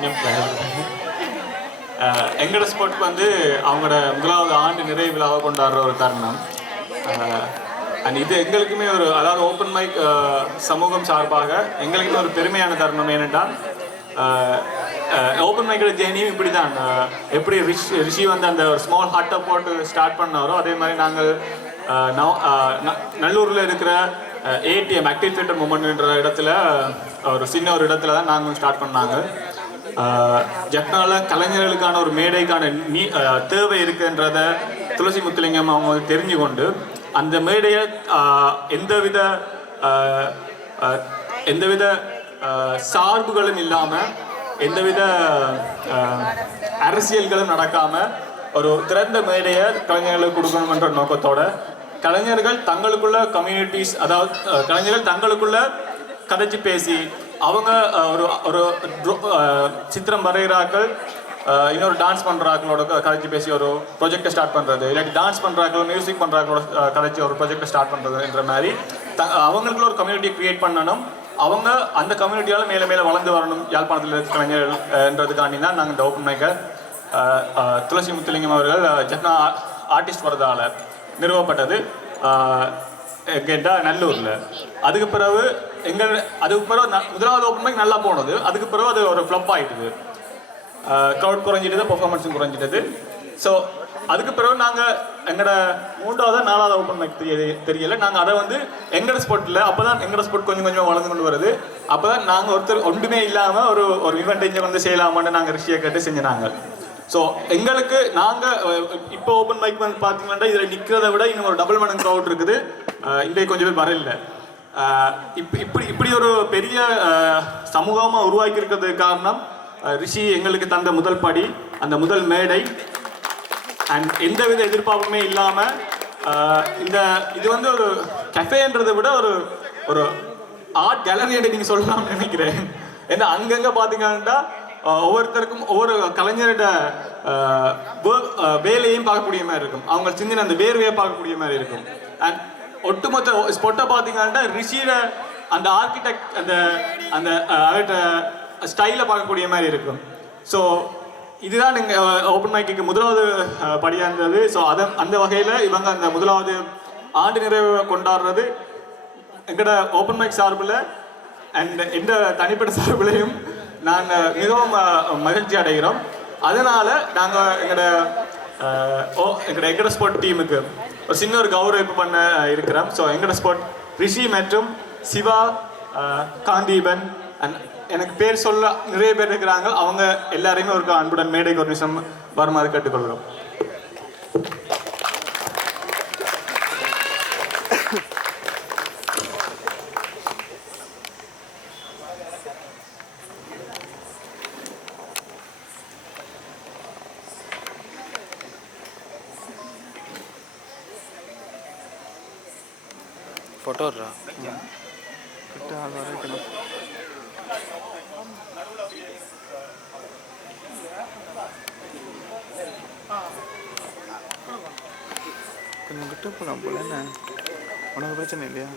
கொஞ்சம் எங்களோட ஸ்போர்ட்க்கு வந்து அவங்களோட முதலாவது ஆண்டு நிறைவு விழாவை கொண்டாடுற ஒரு தருணம். அண்ட் இது எங்களுக்குமே ஒரு, அதாவது ஓப்பன் மைக் சமூகம் சார்பாக எங்களுக்குமே ஒரு பெருமையான தருணம். ஏனென்றால் ஓப்பன் மைக்கோட ஜேர்னியும் இப்படி தான். எப்படி ரிஷி வந்து அந்த ஒரு ஸ்மால் ஹட்டை போட்டு ஸ்டார்ட் பண்ணாரோ அதே மாதிரி நாங்கள் நல்லூரில் இருக்கிற ஏடிஎம் ஆக்டிவ் தியேட்டர் மூமெண்ட்ன்ற இடத்துல ஒரு சின்ன ஒரு இடத்துல தான் நாங்கள் ஸ்டார்ட் பண்ணாங்க. ஜப்னாவில் கலைஞர்களுக்கான ஒரு மேடைக்கான தேவை இருக்குன்றத துளசி முத்துலிங்கம் அவங்க தெரிஞ்சு கொண்டு அந்த மேடையை எந்தவித சார்புகளும் இல்லாமல் எந்தவித அரசியல்களும் நடக்காமல் ஒரு திறந்த மேடையை கலைஞர்களுக்கு கொடுக்கணுன்ற நோக்கத்தோட கலைஞர்கள் தங்களுக்குள்ள கம்யூனிட்டிஸ், அதாவது கலைஞர்கள் தங்களுக்குள்ள கதைச்சு பேசி அவங்க ஒரு ஒரு சித்திரம் வரைகிறாக்கள் இன்னொரு டான்ஸ் பண்ணுறாக்களோட கதைச்சு பேசி ஒரு ப்ரொஜெக்டை ஸ்டார்ட் பண்ணுறது, இல்லாட்டி டான்ஸ் பண்ணுறாக்களோ மியூசிக் பண்ணுறாக்களோட கதைச்சி ஒரு ப்ரொஜெக்டை ஸ்டார்ட் பண்ணுறதுன்ற மாதிரி அவங்களுக்குள்ள ஒரு கம்யூனிட்டி க்ரியேட் பண்ணணும். அவங்க அந்த கம்யூனிட்டியால் மேலே மேலே வளர்ந்து வரணும் யாழ்ப்பாணத்தில் இருக்க கலைஞர்கள்ன்றதுக்காண்டி தான் நாங்கள் இந்த ஓப்பன் மைக்கை துளசி முத்துலிங்கம் அவர்கள் ஜப்னா ஆர்டிஸ்ட் வரதால் நிறுவப்பட்டது. கேட்டால் நல்லூரில். அதுக்கு பிறகு முதலாவது ஓப்பன் மைக் நல்லா போனது. அதுக்கு பிறகு அது ஒரு ஃப்ளப் ஆகிட்டுது. க்ரௌட் குறைஞ்சிட்டது, பெர்ஃபார்மன்ஸும் குறைஞ்சிட்டது. ஸோ அதுக்கு பிறகு நாங்கள் எங்களோட 3வது 4வது ஓப்பன் மைக் தெரியல. நாங்கள் அதை வந்து எங்களோட ஸ்போர்ட்டில் அப்போ தான் எங்களோட ஸ்போர்ட் கொஞ்சம் கொஞ்சமாக வளர்ந்து கொண்டு வருது. அப்போ தான் நாங்கள் ஒருத்தர் ஒன்றுமே இல்லாமல் ஒரு ஈவெண்ட் இங்கே வந்து செய்யலாமான்னு நாங்கள் ரிஷியை கேட்டு செஞ்சினாங்க. ஸோ எங்களுக்கு நாங்கள் இப்போ ஓப்பன் மைக் வந்து பார்த்தீங்கன்னா இதில் நிற்கிறத விட இன்னும் ஒரு டபுள் மடங்கு க்ரௌட் இருக்குது. இன்றைக்கு கொஞ்சம் பேர் வரல. இப்படி ஒரு பெரிய சமூகமாக உருவாக்கி இருக்கிறதுக்கு காரணம் ரிஷி எங்களுக்கு தந்த முதல் படி, அந்த முதல் மேடை. அண்ட் எந்தவித எதிர்பார்ப்புமே இல்லாமல் இது வந்து ஒரு கஃபேன்றதை விட ஒரு ஆர்ட் கேலரி என்று நீங்கள் சொல்லலாம்னு நினைக்கிறேன். ஏன்னா அங்கங்கே பார்த்தீங்கன்னா ஒவ்வொருத்தருக்கும் ஒவ்வொரு கலைஞரோட வேலையும் பார்க்கக்கூடிய மாதிரி இருக்கும். அவங்க சின்ன அந்த வேர்வையை பார்க்கக்கூடிய மாதிரி இருக்கும். அண்ட் ஒட்டுமொத்த ஸ்பொட்டை பார்த்தீங்கன்னா ரிஷியோட அந்த ஆர்கிடெக்ட் அந்த அந்த அவர்கிட்ட ஸ்டைலை பார்க்கக்கூடிய மாதிரி இருக்கும். ஸோ இதுதான் நீங்கள் ஓப்பன் மைக்கு முதலாவது படியாக இருந்தது. ஸோ அந்த வகையில் இவங்க அந்த முதலாவது ஆண்டு நிறைவு கொண்டாடுறது எங்களோட ஓப்பன் மைக் சார்பில் அண்ட் எந்த தனிப்பட்ட சார்பிலையும் நாங்கள் மிகவும் மகிழ்ச்சி அடைகிறோம். அதனால் நாங்கள் எங்களோட ஸ்போர்ட் டீமுக்கு ஒரு சின்ன ஒரு கௌரவிப்பு பண்ண இருக்கிறோம். ஸோ எங்களோட ஸ்போர்ட் ரிஷி மற்றும் சிவா, காந்தீபன் அண்ட் எனக்கு பேர் சொல்ல நிறைய பேர் இருக்கிறாங்க. அவங்க எல்லாரையுமே ஒரு அன்புடன் மேடைக்கு ஒரு நிமிஷம் வருமாறு கேட்டுக்கொள்கிறோம். फोटो கொஞ்சம் விட்டு போகலாம் போல. என்ன உனக்கு பிரச்சனை இல்லையா?